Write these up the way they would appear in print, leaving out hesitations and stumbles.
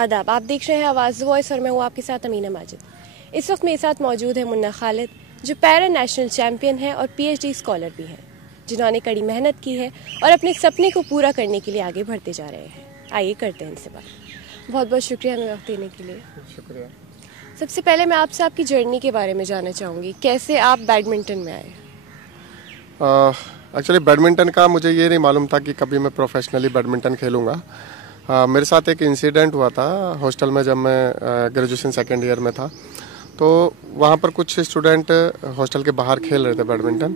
आदाब, आप देख रहे हैं आवाज़ वॉइस और मैं हूँ आपके साथ अमीना माजिद। इस वक्त मेरे साथ मौजूद है मुन्ना खालिद, जो पैरा नेशनल चैम्पियन है और पीएचडी स्कॉलर भी हैं, जिन्होंने कड़ी मेहनत की है और अपने सपने को पूरा करने के लिए आगे बढ़ते जा रहे हैं। आइए करते हैं इनसे बात। बहुत बहुत शुक्रिया हमें वक्त देने के लिए। शुक्रिया। सबसे पहले मैं आपसे आपकी जर्नी के बारे में जानना चाहूँगी, कैसे आप बैडमिंटन में आए? एक्चुअली बैडमिंटन का मुझे ये नहीं मालूम था कि कभी मैं प्रोफेशनली बैडमिंटन खेलूँगा। मेरे साथ एक इंसिडेंट हुआ था हॉस्टल में, जब मैं ग्रेजुएशन सेकेंड ईयर में था। तो वहाँ पर कुछ स्टूडेंट हॉस्टल के बाहर खेल रहे थे बैडमिंटन।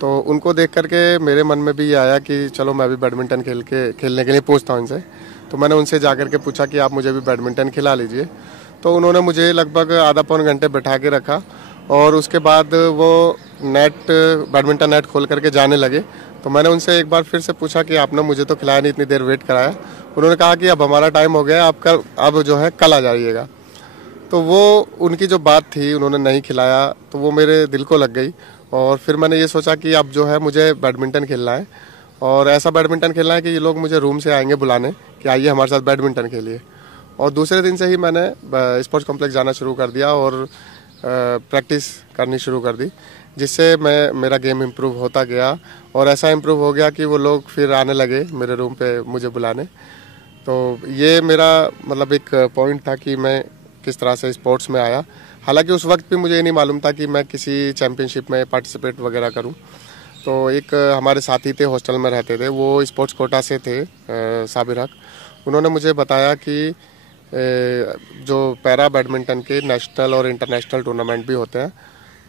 तो उनको देख करके मेरे मन में भी ये आया कि चलो मैं भी बैडमिंटन खेलने के लिए पूछता हूँ इनसे। तो मैंने उनसे जा कर के पूछा कि आप मुझे भी बैडमिंटन खिला लीजिए। तो उन्होंने मुझे लगभग आधा पौन घंटे बैठा के रखा और उसके बाद वो बैडमिंटन नेट खोल करके जाने लगे। तो मैंने उनसे एक बार फिर से पूछा कि आपने मुझे तो खिलाया नहीं, इतनी देर वेट कराया। उन्होंने कहा कि अब हमारा टाइम हो गया, आपका अब जो है कल आ जाइएगा। तो वो उनकी जो बात थी, उन्होंने नहीं खिलाया, तो वो मेरे दिल को लग गई। और फिर मैंने ये सोचा कि अब जो है मुझे बैडमिंटन खेलना है, और ऐसा बैडमिंटन खेलना है कि ये लोग मुझे रूम से आएंगे बुलाने कि आइए हमारे साथ बैडमिंटन खेलिए। और दूसरे दिन से ही मैंने स्पोर्ट्स कॉम्प्लेक्स जाना शुरू कर दिया और प्रैक्टिस करनी शुरू कर दी, जिससे मेरा गेम इम्प्रूव होता गया। और ऐसा इम्प्रूव हो गया कि वो लोग फिर आने लगे मेरे रूम पे मुझे बुलाने। तो ये मेरा मतलब एक पॉइंट था कि मैं किस तरह से स्पोर्ट्स में आया। हालांकि उस वक्त भी मुझे ये नहीं मालूम था कि मैं किसी चैम्पियनशिप में पार्टिसिपेट वगैरह करूं। तो एक हमारे साथी थे, हॉस्टल में रहते थे, वो स्पोर्ट्स कोटा से थे, साबिर हक। उन्होंने मुझे बताया कि जो पैरा बैडमिंटन के नेशनल और इंटरनेशनल टूर्नामेंट भी होते हैं।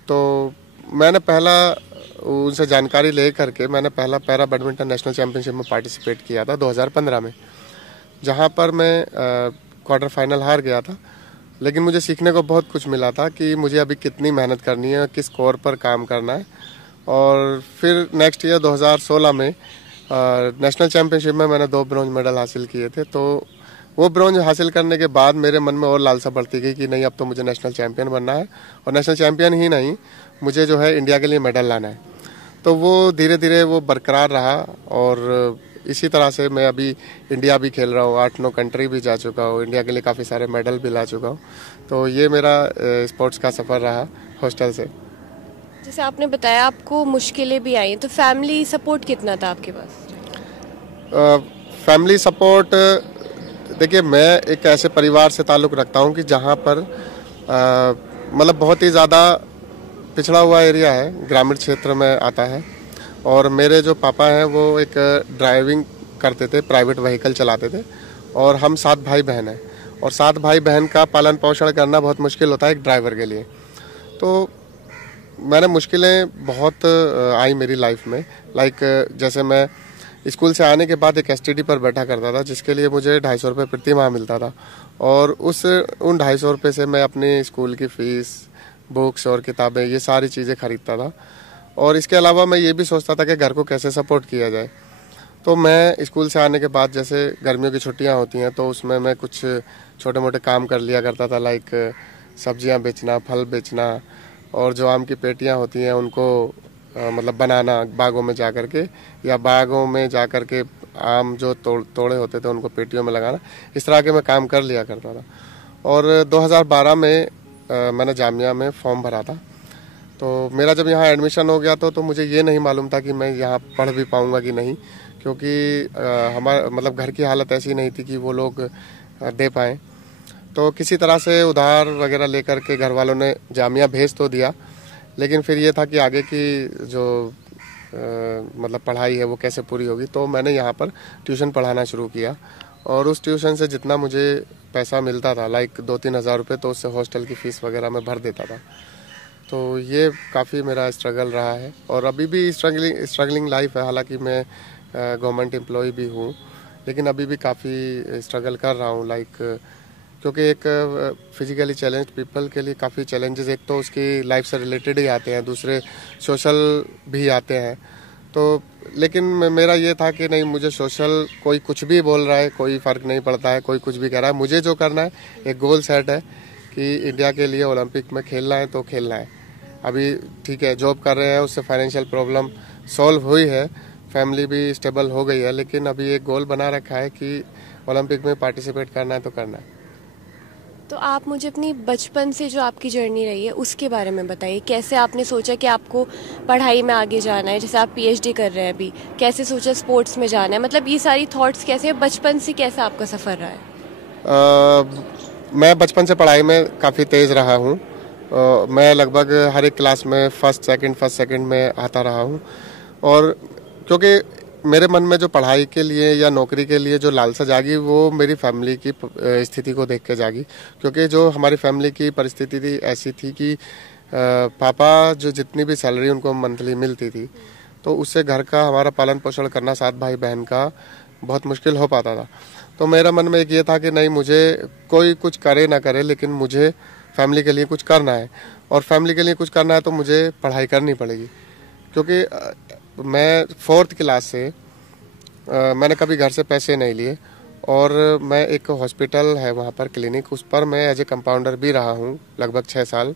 तो मैंने पहला उनसे जानकारी ले करके मैंने पहला पैरा बैडमिंटन नेशनल चैम्पियनशिप में पार्टिसिपेट किया था 2015 में, जहां पर मैं क्वार्टर फाइनल हार गया था। लेकिन मुझे सीखने को बहुत कुछ मिला था कि मुझे अभी कितनी मेहनत करनी है, किस स्कोर पर काम करना है। और फिर नेक्स्ट ईयर 2016 में नेशनल चैम्पियनशिप में मैंने 2 ब्रॉन्ज मेडल हासिल किए थे। तो वो ब्रॉन्ज हासिल करने के बाद मेरे मन में और लालसा बढ़ती गई कि नहीं, अब तो मुझे नेशनल चैंपियन बनना है, और नेशनल चैंपियन ही नहीं, मुझे जो है इंडिया के लिए मेडल लाना है। तो वो धीरे धीरे वो बरकरार रहा और इसी तरह से मैं अभी इंडिया भी खेल रहा हूँ, 8-9 कंट्री भी जा चुका हूँ, इंडिया के लिए काफ़ी सारे मेडल भी ला चुका हूँ। तो ये मेरा स्पोर्ट्स का सफ़र रहा हॉस्टल से। जैसे आपने बताया आपको मुश्किलें भी आई, तो फैमिली सपोर्ट कितना था आपके पास? फैमिली सपोर्ट, देखिए मैं एक ऐसे परिवार से ताल्लुक़ रखता हूँ कि जहाँ पर मतलब बहुत ही ज़्यादा पिछड़ा हुआ एरिया है, ग्रामीण क्षेत्र में आता है। और मेरे जो पापा हैं वो एक ड्राइविंग करते थे, प्राइवेट व्हीकल चलाते थे, और हम 7 भाई बहन हैं। और 7 भाई बहन का पालन पोषण करना बहुत मुश्किल होता है एक ड्राइवर के लिए। तो मैंने मुश्किलें बहुत आई मेरी लाइफ में। जैसे मैं स्कूल से आने के बाद एक एसटीडी पर बैठा करता था, जिसके लिए मुझे 250 रुपये प्रति माह मिलता था। और उन 250 रुपये से मैं अपनी स्कूल की फ़ीस, बुक्स और किताबें, ये सारी चीज़ें खरीदता था। और इसके अलावा मैं ये भी सोचता था कि घर को कैसे सपोर्ट किया जाए। तो मैं स्कूल से आने के बाद, जैसे गर्मियों की छुट्टियां होती हैं, तो उसमें मैं कुछ छोटे मोटे काम कर लिया करता था, लाइक सब्जियां बेचना, फल बेचना, और जो आम की पेटियां होती हैं उनको मतलब बनाना बागों में जा कर के, या बागों में जा कर के आम जो तोड़े होते थे उनको पेटियों में लगाना। इस तरह के मैं काम कर लिया करता था। और 2012 में मैंने जामिया में फॉर्म भरा था। तो मेरा जब यहाँ एडमिशन हो गया तो मुझे ये नहीं मालूम था कि मैं यहाँ पढ़ भी पाऊँगा कि नहीं, क्योंकि हमारा मतलब घर की हालत ऐसी नहीं थी कि वो लोग दे पाएँ। तो किसी तरह से उधार वगैरह लेकर के घर वालों ने जामिया भेज तो दिया, लेकिन फिर ये था कि आगे की जो मतलब पढ़ाई है वो कैसे पूरी होगी। तो मैंने यहाँ पर ट्यूशन पढ़ाना शुरू किया, और उस ट्यूशन से जितना मुझे पैसा मिलता था, लाइक 2-3 हज़ार रुपये, तो उससे हॉस्टल की फ़ीस वगैरह मैं भर देता था। तो ये काफ़ी मेरा स्ट्रगल रहा है, और अभी भी स्ट्रगलिंग लाइफ है। हालांकि मैं गवर्नमेंट एम्प्लॉय भी हूँ, लेकिन अभी भी काफ़ी स्ट्रगल कर रहा हूँ, क्योंकि एक फिजिकली चैलेंज्ड पीपल के लिए काफ़ी चैलेंजेस, एक तो उसकी लाइफ से रिलेटेड ही आते हैं, दूसरे सोशल भी आते हैं। तो लेकिन मेरा ये था कि नहीं, मुझे सोशल कोई कुछ भी बोल रहा है, कोई फ़र्क नहीं पड़ता है, कोई कुछ भी कह रहा है, मुझे जो करना है, एक गोल सेट है कि इंडिया के लिए ओलंपिक में खेलना है तो खेलना है। अभी ठीक है, जॉब कर रहे हैं, उससे फाइनेंशियल प्रॉब्लम सॉल्व हुई है, फैमिली भी स्टेबल हो गई है, लेकिन अभी एक गोल बना रखा है कि ओलंपिक में पार्टिसिपेट करना है तो करना है। तो आप मुझे अपनी बचपन से जो आपकी जर्नी रही है उसके बारे में बताइए। कैसे आपने सोचा कि आपको पढ़ाई में आगे जाना है, जैसे आप पीएचडी कर रहे हैं अभी, कैसे सोचा स्पोर्ट्स में जाना है, मतलब ये सारी थॉट्स कैसे, बचपन से कैसा आपका सफ़र रहा है? मैं बचपन से पढ़ाई में काफ़ी तेज़ रहा हूँ। मैं लगभग हर एक क्लास में फर्स्ट सेकंड में आता रहा हूँ। और क्योंकि मेरे मन में जो पढ़ाई के लिए या नौकरी के लिए जो लालसा जागी वो मेरी फैमिली की स्थिति को देख के जागी। क्योंकि जो हमारी फैमिली की परिस्थिति थी ऐसी थी कि पापा जो जितनी भी सैलरी उनको मंथली मिलती थी तो उससे घर का हमारा पालन पोषण करना 7 भाई बहन का बहुत मुश्किल हो पाता था। तो मेरा मन में एक ये था कि नहीं, मुझे कोई कुछ करे ना करे लेकिन मुझे फैमिली के लिए कुछ करना है। और फैमिली के लिए कुछ करना है तो मुझे पढ़ाई करनी पड़ेगी। क्योंकि मैं 4th क्लास से मैंने कभी घर से पैसे नहीं लिए। और मैं एक हॉस्पिटल है वहाँ पर क्लिनिक, उस पर मैं एज ए कंपाउंडर भी रहा हूँ लगभग 6 साल।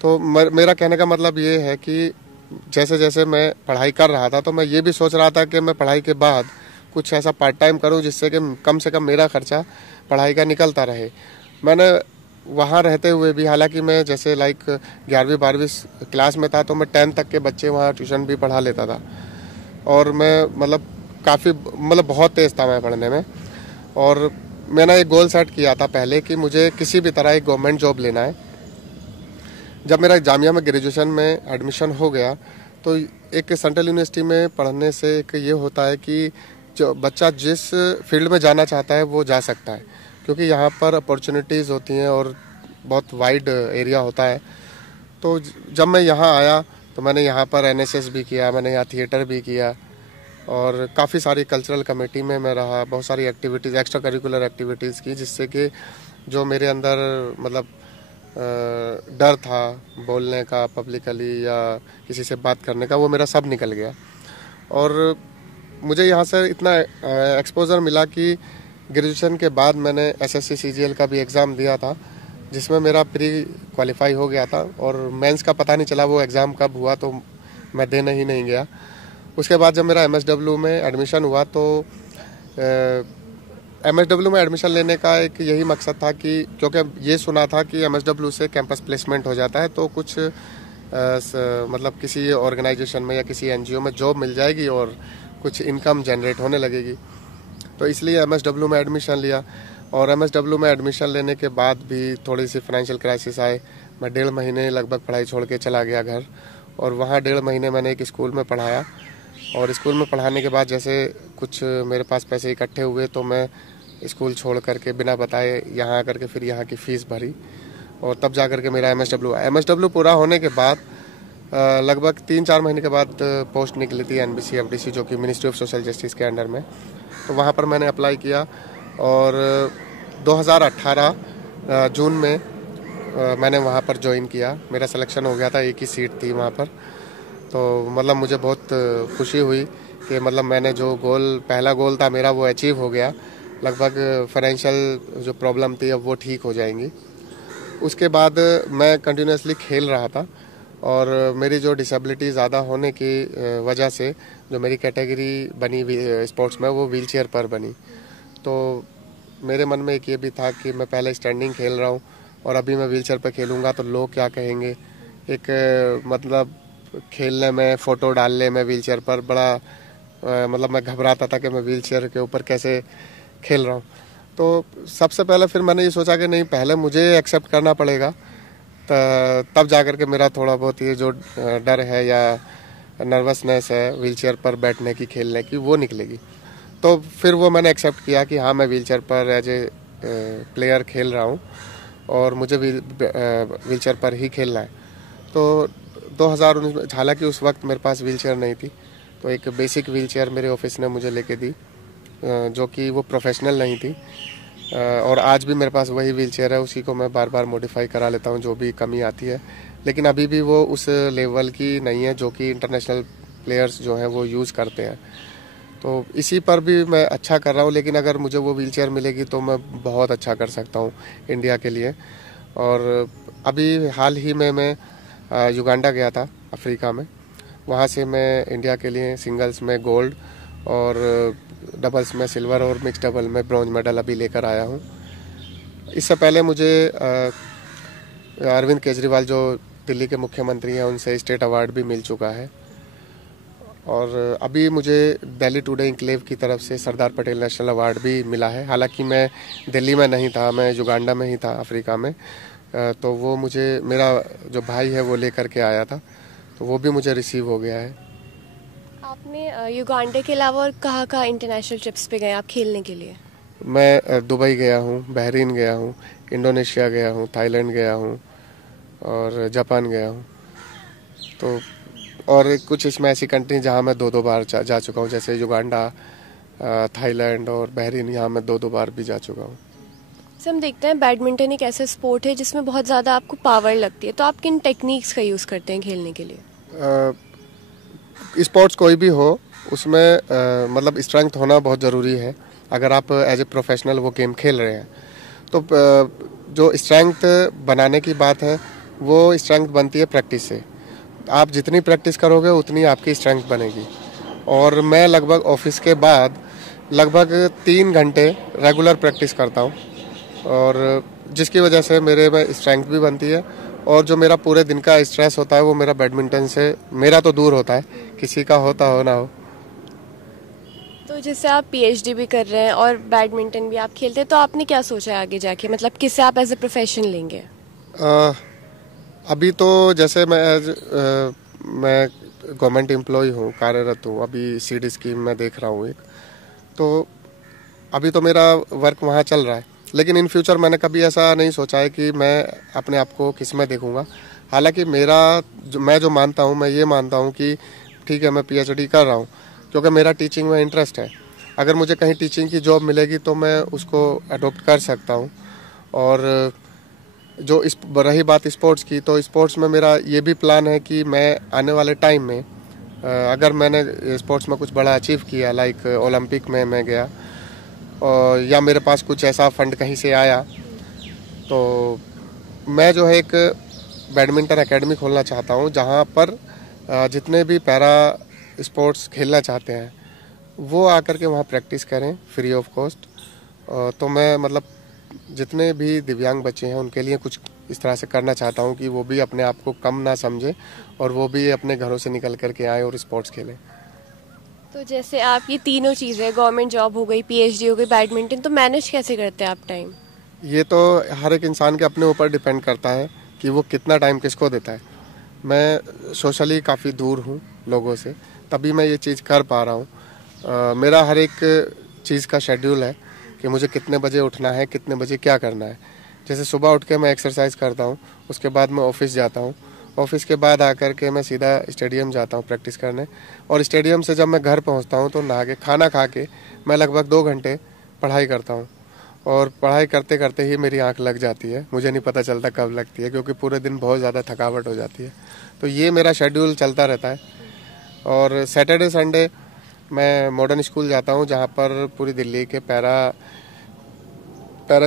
तो मेरा कहने का मतलब ये है कि जैसे जैसे मैं पढ़ाई कर रहा था तो मैं ये भी सोच रहा था कि मैं पढ़ाई के बाद कुछ ऐसा पार्ट टाइम करूं जिससे कि कम से कम मेरा खर्चा पढ़ाई का निकलता रहे। मैंने वहाँ रहते हुए भी, हालांकि मैं जैसे 11वीं 12वीं क्लास में था तो मैं 10th तक के बच्चे वहाँ ट्यूशन भी पढ़ा लेता था। और मैं बहुत तेज़ था मैं पढ़ने में। और मैंने एक गोल सेट किया था पहले कि मुझे किसी भी तरह एक गवर्नमेंट जॉब लेना है। जब मेरा जामिया में ग्रेजुएशन में एडमिशन हो गया तो एक सेंट्रल यूनिवर्सिटी में पढ़ने से एक ये होता है कि जो बच्चा जिस फील्ड में जाना चाहता है वो जा सकता है। क्योंकि यहाँ पर अपॉर्चुनिटीज़ होती हैं और बहुत वाइड एरिया होता है। तो जब मैं यहाँ आया तो मैंने यहाँ पर एनएसएस भी किया, मैंने यहाँ थिएटर भी किया और काफ़ी सारी कल्चरल कमेटी में मैं रहा। बहुत सारी एक्टिविटीज़, एक्स्ट्रा करिकुलर एक्टिविटीज़ की, जिससे कि जो मेरे अंदर डर था बोलने का पब्लिकली या किसी से बात करने का, वो मेरा सब निकल गया। और मुझे यहाँ से इतना एक्सपोजर मिला कि ग्रेजुएशन के बाद मैंने एसएससी सीजीएल का भी एग्ज़ाम दिया था, जिसमें मेरा प्री क्वालिफाई हो गया था। और मेंस का पता नहीं चला वो एग्ज़ाम कब हुआ, तो मैं देने ही नहीं गया। उसके बाद जब मेरा एमएसडब्ल्यू में एडमिशन हुआ तो एमएसडब्ल्यू में एडमिशन लेने का एक यही मकसद था कि क्योंकि ये सुना था कि एमएसडब्ल्यू से कैंपस प्लेसमेंट हो जाता है तो कुछ किसी ऑर्गेनाइजेशन में या किसी एनजीओ में जॉब मिल जाएगी और कुछ इनकम जनरेट होने लगेगी। तो इसलिए एमएसडब्ल्यू में एडमिशन लिया। और एमएसडब्ल्यू में एडमिशन लेने के बाद भी थोड़ी सी फाइनेंशियल क्राइसिस आए। मैं 1.5 महीने लगभग पढ़ाई छोड़ के चला गया घर। और वहाँ 1.5 महीने मैंने एक स्कूल में पढ़ाया। और स्कूल में पढ़ाने के बाद जैसे कुछ मेरे पास पैसे इकट्ठे हुए तो मैं स्कूल छोड़ करके बिना बताए यहाँ आकर के फिर यहाँ की फ़ीस भरी। और तब जा कर के मेरा एमएसडब्ल्यू पूरा होने के बाद लगभग 3-4 महीने के बाद पोस्ट निकली थी एनबीसी एफडीसी, जो कि मिनिस्ट्री ऑफ सोशल जस्टिस के अंडर में। तो वहाँ पर मैंने अप्लाई किया और 2018 जून में मैंने वहाँ पर ज्वाइन किया। मेरा सिलेक्शन हो गया था, एक ही सीट थी वहाँ पर। तो मुझे बहुत खुशी हुई कि मैंने जो पहला गोल था मेरा वो अचीव हो गया। लगभग फाइनेंशियल जो प्रॉब्लम थी अब वो ठीक हो जाएंगी। उसके बाद मैं कंटिन्यूसली खेल रहा था और मेरी जो डिसेबिलिटी ज़्यादा होने की वजह से जो मेरी कैटेगरी बनी स्पोर्ट्स में वो व्हीलचेयर पर बनी। तो मेरे मन में एक ये भी था कि मैं पहले स्टैंडिंग खेल रहा हूँ और अभी मैं व्हीलचेयर पर खेलूँगा तो लोग क्या कहेंगे। खेलने में, फ़ोटो डालने में व्हीलचेयर पर बड़ा मैं घबराता था कि मैं व्हीलचेयर के ऊपर कैसे खेल रहा हूँ। तो सबसे पहले फिर मैंने ये सोचा कि नहीं, पहले मुझे एक्सेप्ट करना पड़ेगा तब जा कर के मेरा थोड़ा बहुत ये जो डर है या नर्वसनेस है व्हीलचेयर पर बैठने की, खेलने की, वो निकलेगी। तो फिर वो मैंने एक्सेप्ट किया कि हाँ, मैं व्हीलचेयर पर एज ए प्लेयर खेल रहा हूँ और मुझे व्हीलचेयर पर ही खेलना है। तो 2019 में, हालांकि उस वक्त मेरे पास व्हीलचेयर नहीं थी, तो एक बेसिक व्हीलचेयर मेरे ऑफिस ने मुझे लेके दी, जो कि वो प्रोफेशनल नहीं थी। और आज भी मेरे पास वही व्हीलचेयर है, उसी को मैं बार बार मॉडिफाई करा लेता हूँ जो भी कमी आती है। लेकिन अभी भी वो उस लेवल की नहीं है जो कि इंटरनेशनल प्लेयर्स जो हैं वो यूज़ करते हैं। तो इसी पर भी मैं अच्छा कर रहा हूँ, लेकिन अगर मुझे वो व्हीलचेयर मिलेगी तो मैं बहुत अच्छा कर सकता हूँ इंडिया के लिए। और अभी हाल ही में मैं युगांडा गया था, अफ्रीका में। वहाँ से मैं इंडिया के लिए सिंगल्स में गोल्ड और डबल्स में सिल्वर और मिक्स डबल में ब्रॉन्ज मेडल अभी लेकर आया हूँ। इससे पहले मुझे अरविंद केजरीवाल जो दिल्ली के मुख्यमंत्री हैं उनसे स्टेट अवार्ड भी मिल चुका है। और अभी मुझे दिल्ली टुडे इंक्लेव की तरफ से सरदार पटेल नेशनल अवार्ड भी मिला है। हालांकि मैं दिल्ली में नहीं था, मैं युगांडा में ही था, अफ्रीका में। तो वो मुझे, मेरा जो भाई है वो लेकर के आया था, तो वो भी मुझे रिसीव हो गया है। आपने युगांडा के अलावा और कहाँ इंटरनेशनल ट्रिप्स पे गए आप खेलने के लिए? मैं दुबई गया हूँ, बहरीन गया हूँ, इंडोनेशिया गया हूँ, थाईलैंड गया हूँ और जापान गया हूँ। तो और कुछ इसमें ऐसी कंट्री जहाँ मैं दो बार जा चुका हूँ, जैसे युगांडा, थाईलैंड और बहरीन, यहाँ मैं दो बार भी जा चुका हूँ। जैसे हम देखते हैं बैडमिंटन एक ऐसा स्पोर्ट है जिसमें बहुत ज़्यादा आपको पावर लगती है, तो आप किन टेक्निक्स का यूज़ करते हैं खेलने के लिए? स्पोर्ट्स कोई भी हो उसमें मतलब स्ट्रेंथ होना बहुत ज़रूरी है। अगर आप एज ए प्रोफेशनल वो गेम खेल रहे हैं तो जो स्ट्रेंथ बनाने की बात है वो स्ट्रेंथ बनती है प्रैक्टिस से। आप जितनी प्रैक्टिस करोगे उतनी आपकी स्ट्रेंथ बनेगी। और मैं लगभग ऑफिस के बाद लगभग 3 घंटे रेगुलर प्रैक्टिस करता हूँ, और जिसकी वजह से मेरे में स्ट्रेंथ भी बनती है। और जो मेरा पूरे दिन का स्ट्रेस होता है वो मेरा बैडमिंटन से, मेरा तो दूर होता है, किसी का होता हो ना हो। तो जैसे आप पीएचडी भी कर रहे हैं और बैडमिंटन भी आप खेलते हैं, तो आपने क्या सोचा है आगे जाके, मतलब किसे आप एज ए प्रोफेशन लेंगे? अभी तो जैसे मैं गवर्नमेंट एम्प्लॉय हूँ, कार्यरत हूँ, अभी सीडी स्कीम में देख रहा हूँ एक, तो अभी तो मेरा वर्क वहाँ चल रहा है। लेकिन इन फ्यूचर मैंने कभी ऐसा नहीं सोचा है कि मैं अपने आप को किस में देखूँगा। हालांकि मैं जो मानता हूँ, मैं ये मानता हूँ कि ठीक है मैं पीएचडी कर रहा हूँ क्योंकि मेरा टीचिंग में इंटरेस्ट है। अगर मुझे कहीं टीचिंग की जॉब मिलेगी तो मैं उसको अडॉप्ट कर सकता हूँ। और जो इस रही बात स्पोर्ट्स की, तो स्पोर्ट्स में मेरा ये भी प्लान है कि मैं आने वाले टाइम में अगर मैंने स्पोर्ट्स में कुछ बड़ा अचीव किया, लाइक ओलंपिक में मैं गया, और या मेरे पास कुछ ऐसा फंड कहीं से आया, तो मैं जो है एक बैडमिंटन एकेडमी खोलना चाहता हूँ जहाँ पर जितने भी पैरा स्पोर्ट्स खेलना चाहते हैं वो आकर के वहाँ प्रैक्टिस करें फ्री ऑफ कॉस्ट। तो मैं मतलब जितने भी दिव्यांग बच्चे हैं उनके लिए कुछ इस तरह से करना चाहता हूँ कि वो भी अपने आप को कम ना समझें और वो भी अपने घरों से निकल कर के आए और स्पोर्ट्स खेलें। तो जैसे आप ये तीनों चीज़ें, गवर्नमेंट जॉब हो गई, पीएचडी हो गई, बैडमिंटन, तो मैनेज कैसे करते हैं आप टाइम? ये तो हर एक इंसान के अपने ऊपर डिपेंड करता है कि वो कितना टाइम किसको देता है। मैं सोशली काफ़ी दूर हूँ लोगों से, तभी मैं ये चीज़ कर पा रहा हूँ। मेरा हर एक चीज़ का शेड्यूल है कि मुझे कितने बजे उठना है, कितने बजे क्या करना है। जैसे सुबह उठ के मैं एक्सरसाइज करता हूँ, उसके बाद मैं ऑफिस जाता हूँ, ऑफिस के बाद आकर के मैं सीधा स्टेडियम जाता हूँ प्रैक्टिस करने, और स्टेडियम से जब मैं घर पहुँचता हूँ तो नहा के खाना खा के मैं लगभग 2 घंटे पढ़ाई करता हूँ। और पढ़ाई करते करते ही मेरी आंख लग जाती है, मुझे नहीं पता चलता कब लगती है क्योंकि पूरे दिन बहुत ज़्यादा थकावट हो जाती है। तो ये मेरा शेड्यूल चलता रहता है। और सैटरडे संडे मैं मॉडर्न स्कूल जाता हूँ जहाँ पर पूरी दिल्ली के पैरा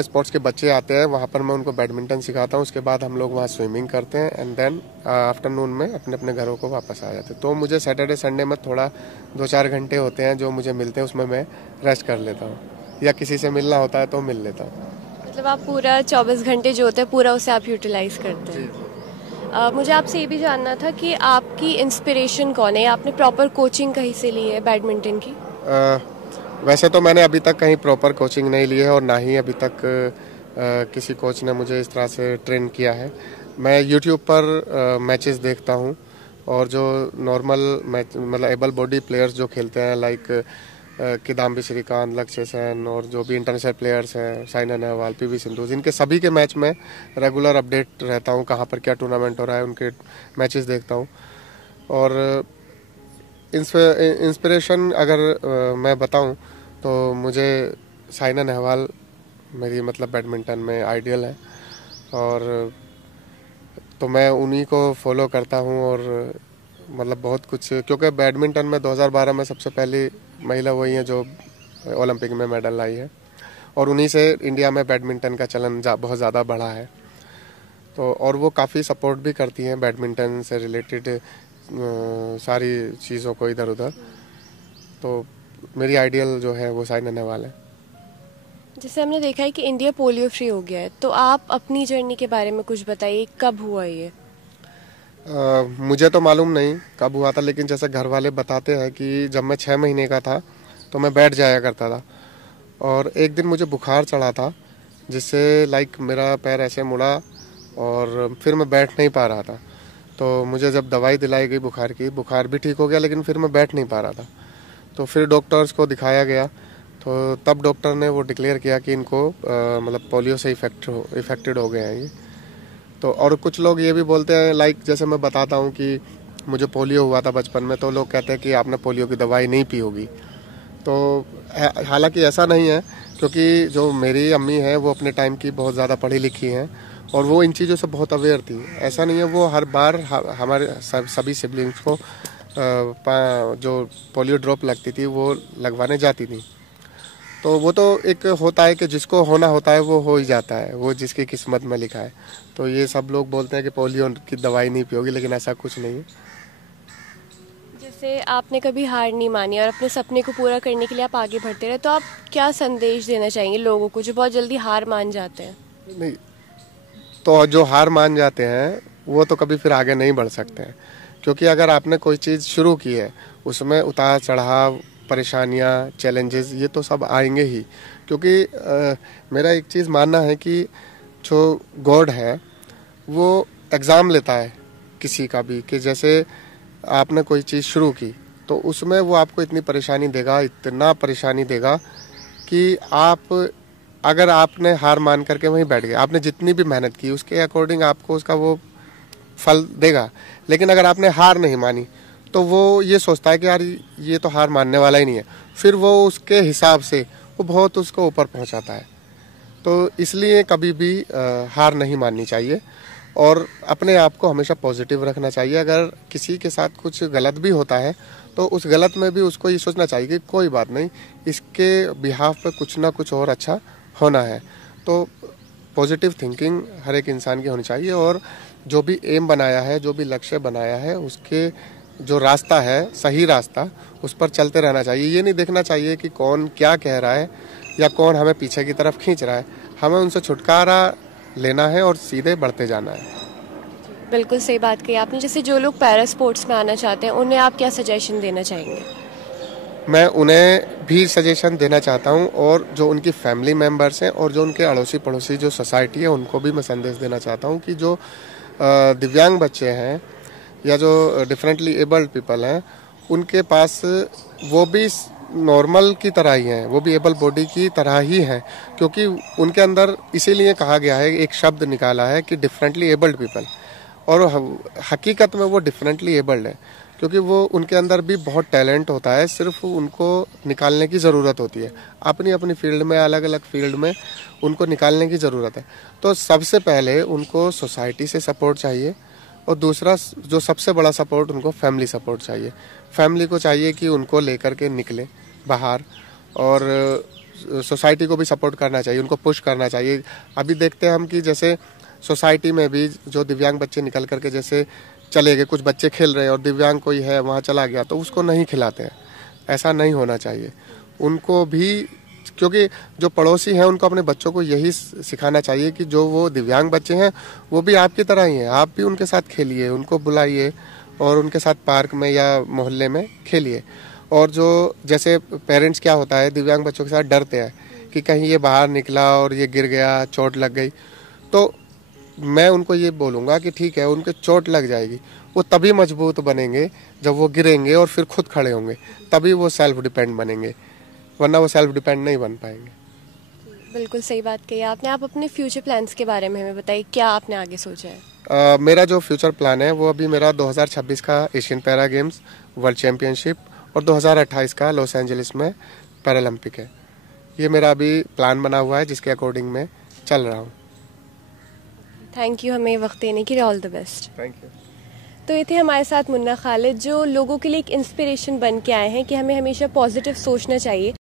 स्पोर्ट्स के बच्चे आते हैं, वहाँ पर मैं उनको बैडमिंटन सिखाता हूँ। उसके बाद हम लोग वहाँ स्विमिंग करते हैं एंड देन आफ्टरनून में अपने अपने घरों को वापस आ जाते हैं। तो मुझे सैटरडे संडे में थोड़ा 2-4 घंटे होते हैं जो मुझे मिलते हैं, उसमें मैं रेस्ट कर लेता हूँ या किसी से मिलना होता है तो मिल लेता हूँ। मतलब आप पूरा 24 घंटे जो होता है पूरा उसे आप यूटिलाइज करते हैं। मुझे आपसे ये भी जानना था कि आपकी इंस्पिरेशन कौन है? आपने प्रॉपर कोचिंग कहीं से ली है बैडमिंटन की? वैसे तो मैंने अभी तक कहीं प्रॉपर कोचिंग नहीं ली है और ना ही अभी तक किसी कोच ने मुझे इस तरह से ट्रेन किया है। मैं यूट्यूब पर मैचेस देखता हूँ और जो नॉर्मल मैच मतलब एबल बॉडी प्लेयर्स जो खेलते हैं, लाइक किदाम्बी श्रीकांत, लक्ष्य सेन और जो भी इंटरनेशनल प्लेयर्स हैं, साइना नेहवाल, पीवी सिंधु, इनके सभी के मैच में रेगुलर अपडेट रहता हूँ, कहाँ पर क्या टूर्नामेंट हो रहा है उनके मैचेस देखता हूँ। और इंस्पिरेशन अगर मैं बताऊं तो मुझे साइना नेहवाल मेरी मतलब बैडमिंटन में आइडियल है, और तो मैं उन्हीं को फॉलो करता हूं। और मतलब बहुत कुछ, क्योंकि बैडमिंटन में 2012 में सबसे पहली महिला वही है जो ओलंपिक में मेडल लाई है, और उन्हीं से इंडिया में बैडमिंटन का चलन बहुत ज़्यादा बढ़ा है। तो और वो काफ़ी सपोर्ट भी करती हैं बैडमिंटन से रिलेटेड सारी चीज़ों को इधर उधर। तो मेरी आइडियल जो है वो साइना नेहवाल है। जैसे हमने देखा है कि इंडिया पोलियो फ्री हो गया है, तो आप अपनी जर्नी के बारे में कुछ बताइए, कब हुआ ये? मुझे तो मालूम नहीं कब हुआ था, लेकिन जैसे घर वाले बताते हैं कि जब मैं 6 महीने का था तो मैं बैठ जाया करता था, और एक दिन मुझे बुखार चढ़ा था, जिससे लाइक मेरा पैर ऐसे मुड़ा और फिर मैं बैठ नहीं पा रहा था। तो मुझे जब दवाई दिलाई गई बुखार की, बुखार भी ठीक हो गया, लेकिन फिर मैं बैठ नहीं पा रहा था। तो फिर डॉक्टर्स को दिखाया गया, तो तब डॉक्टर ने वो डिक्लेयर किया कि इनको मतलब पोलियो से इफेक्टेड हो गए हैं ये। तो और कुछ लोग ये भी बोलते हैं, लाइक जैसे मैं बताता हूँ कि मुझे पोलियो हुआ था बचपन में, तो लोग कहते हैं कि आपने पोलियो की दवाई नहीं पी होगी। तो हालांकि ऐसा नहीं है, क्योंकि जो मेरी अम्मी है वो अपने टाइम की बहुत ज़्यादा पढ़ी लिखी हैं और वो इन चीज़ों से बहुत अवेयर थी। ऐसा नहीं है, वो हर बार हमारे सभी सिबलिंग्स को जो पोलियो ड्रॉप लगती थी वो लगवाने जाती थी। तो वो तो एक होता है कि जिसको होना होता है वो हो ही जाता है, वो जिसकी किस्मत में लिखा है। तो ये सब लोग बोलते हैं कि पोलियो की दवाई नहीं पियोगी, लेकिन ऐसा कुछ नहीं है। जैसे आपने कभी हार नहीं मानी और अपने सपने को पूरा करने के लिए आप आगे बढ़ते रहे, तो आप क्या संदेश देना चाहेंगे लोगों को जो बहुत जल्दी हार मान जाते हैं? नहीं, तो जो हार मान जाते हैं वो तो कभी फिर आगे नहीं बढ़ सकते हैं, क्योंकि अगर आपने कोई चीज़ शुरू की है उसमें उतार चढ़ाव, परेशानियां, चैलेंजेस ये तो सब आएंगे ही। क्योंकि मेरा एक चीज़ मानना है कि जो गॉड है वो एग्ज़ाम लेता है किसी का भी, कि जैसे आपने कोई चीज़ शुरू की तो उसमें वो आपको इतनी परेशानी देगा, इतना परेशानी देगा कि आप, अगर आपने हार मान करके वहीं बैठ गए, आपने जितनी भी मेहनत की उसके अकॉर्डिंग आपको उसका वो फल देगा। लेकिन अगर आपने हार नहीं मानी तो वो ये सोचता है कि यार ये तो हार मानने वाला ही नहीं है, फिर वो उसके हिसाब से वो बहुत उसको ऊपर पहुंचाता है। तो इसलिए कभी भी हार नहीं माननी चाहिए और अपने आप को हमेशा पॉजिटिव रखना चाहिए। अगर किसी के साथ कुछ गलत भी होता है तो उस गलत में भी उसको ये सोचना चाहिए कि कोई बात नहीं, इसके बिहाफ पे कुछ ना कुछ और अच्छा होना है। तो पॉजिटिव थिंकिंग हर एक इंसान की होनी चाहिए, और जो भी एम बनाया है, जो भी लक्ष्य बनाया है, उसके जो रास्ता है, सही रास्ता, उस पर चलते रहना चाहिए। ये नहीं देखना चाहिए कि कौन क्या कह रहा है या कौन हमें पीछे की तरफ खींच रहा है। हमें उनसे छुटकारा लेना है और सीधे बढ़ते जाना है। बिल्कुल सही बात कही आपने। जैसे जो लोग पैरा स्पोर्ट्स में आना चाहते हैं उन्हें आप क्या सजेशन देना चाहेंगे? मैं उन्हें भी सजेशन देना चाहता हूं, और जो उनकी फैमिली मेम्बर्स हैं और जो उनके अड़ोसी पड़ोसी जो सोसाइटी है उनको भी मैं संदेश देना चाहता हूं कि जो दिव्यांग बच्चे हैं या जो डिफरेंटली एबल्ड पीपल हैं, उनके पास वो भी नॉर्मल की तरह ही हैं, वो भी एबल बॉडी की तरह ही हैं। क्योंकि उनके अंदर इसीलिए कहा गया है, एक शब्द निकाला है कि डिफरेंटली एबल्ड पीपल, और हकीकत में वो डिफरेंटली एबल्ड है, क्योंकि वो उनके अंदर भी बहुत टैलेंट होता है, सिर्फ उनको निकालने की ज़रूरत होती है। अपनी अपनी फील्ड में, अलग अलग फील्ड में उनको निकालने की ज़रूरत है। तो सबसे पहले उनको सोसाइटी से सपोर्ट चाहिए, और दूसरा जो सबसे बड़ा सपोर्ट, उनको फैमिली सपोर्ट चाहिए। फैमिली को चाहिए कि उनको लेकर के निकले बाहर, और सोसाइटी को भी सपोर्ट करना चाहिए, उनको पुश करना चाहिए। अभी देखते हैं हम कि जैसे सोसाइटी में भी जो दिव्यांग बच्चे निकल करके जैसे चले गए, कुछ बच्चे खेल रहे हैं और दिव्यांग कोई है वहाँ चला गया तो उसको नहीं खिलाते हैं। ऐसा नहीं होना चाहिए। उनको भी, क्योंकि जो पड़ोसी हैं उनको अपने बच्चों को यही सिखाना चाहिए कि जो वो दिव्यांग बच्चे हैं वो भी आपकी तरह ही हैं, आप भी उनके साथ खेलिए, उनको बुलाइए और उनके साथ पार्क में या मोहल्ले में खेलिए। और जो जैसे पेरेंट्स क्या होता है, दिव्यांग बच्चों के साथ डरते हैं कि कहीं ये बाहर निकला और ये गिर गया, चोट लग गई, तो मैं उनको ये बोलूँगा कि ठीक है, उनके चोट लग जाएगी, वो तभी मजबूत बनेंगे जब वो गिरेंगे और फिर खुद खड़े होंगे, तभी वो सेल्फ डिपेंड बनेंगे, वरना वो सेल्फ डिपेंड नहीं बन पाएंगे। बिल्कुल सही बात कही आपने। आप अपने फ्यूचर प्लान्स के बारे में हमें बताइए, क्या आपने आगे सोचा है? मेरा जो फ्यूचर प्लान है वो अभी मेरा 2026 का Asian para games world championship और 2028 का लॉस एंजलिस में पैरालंपिक है। ये मेरा अभी प्लान बना हुआ है, जिसके अकॉर्डिंग मैं चल रहा हूँ। थैंक यू हमें वक्त देने के लिए। All the best. Thank you. तो ये थे हमारे साथ मुन्ना खालिद, जो लोगों के लिए एक इंस्पिरेशन बन के आए हैं कि हमें हमेशा पॉजिटिव सोचना चाहिए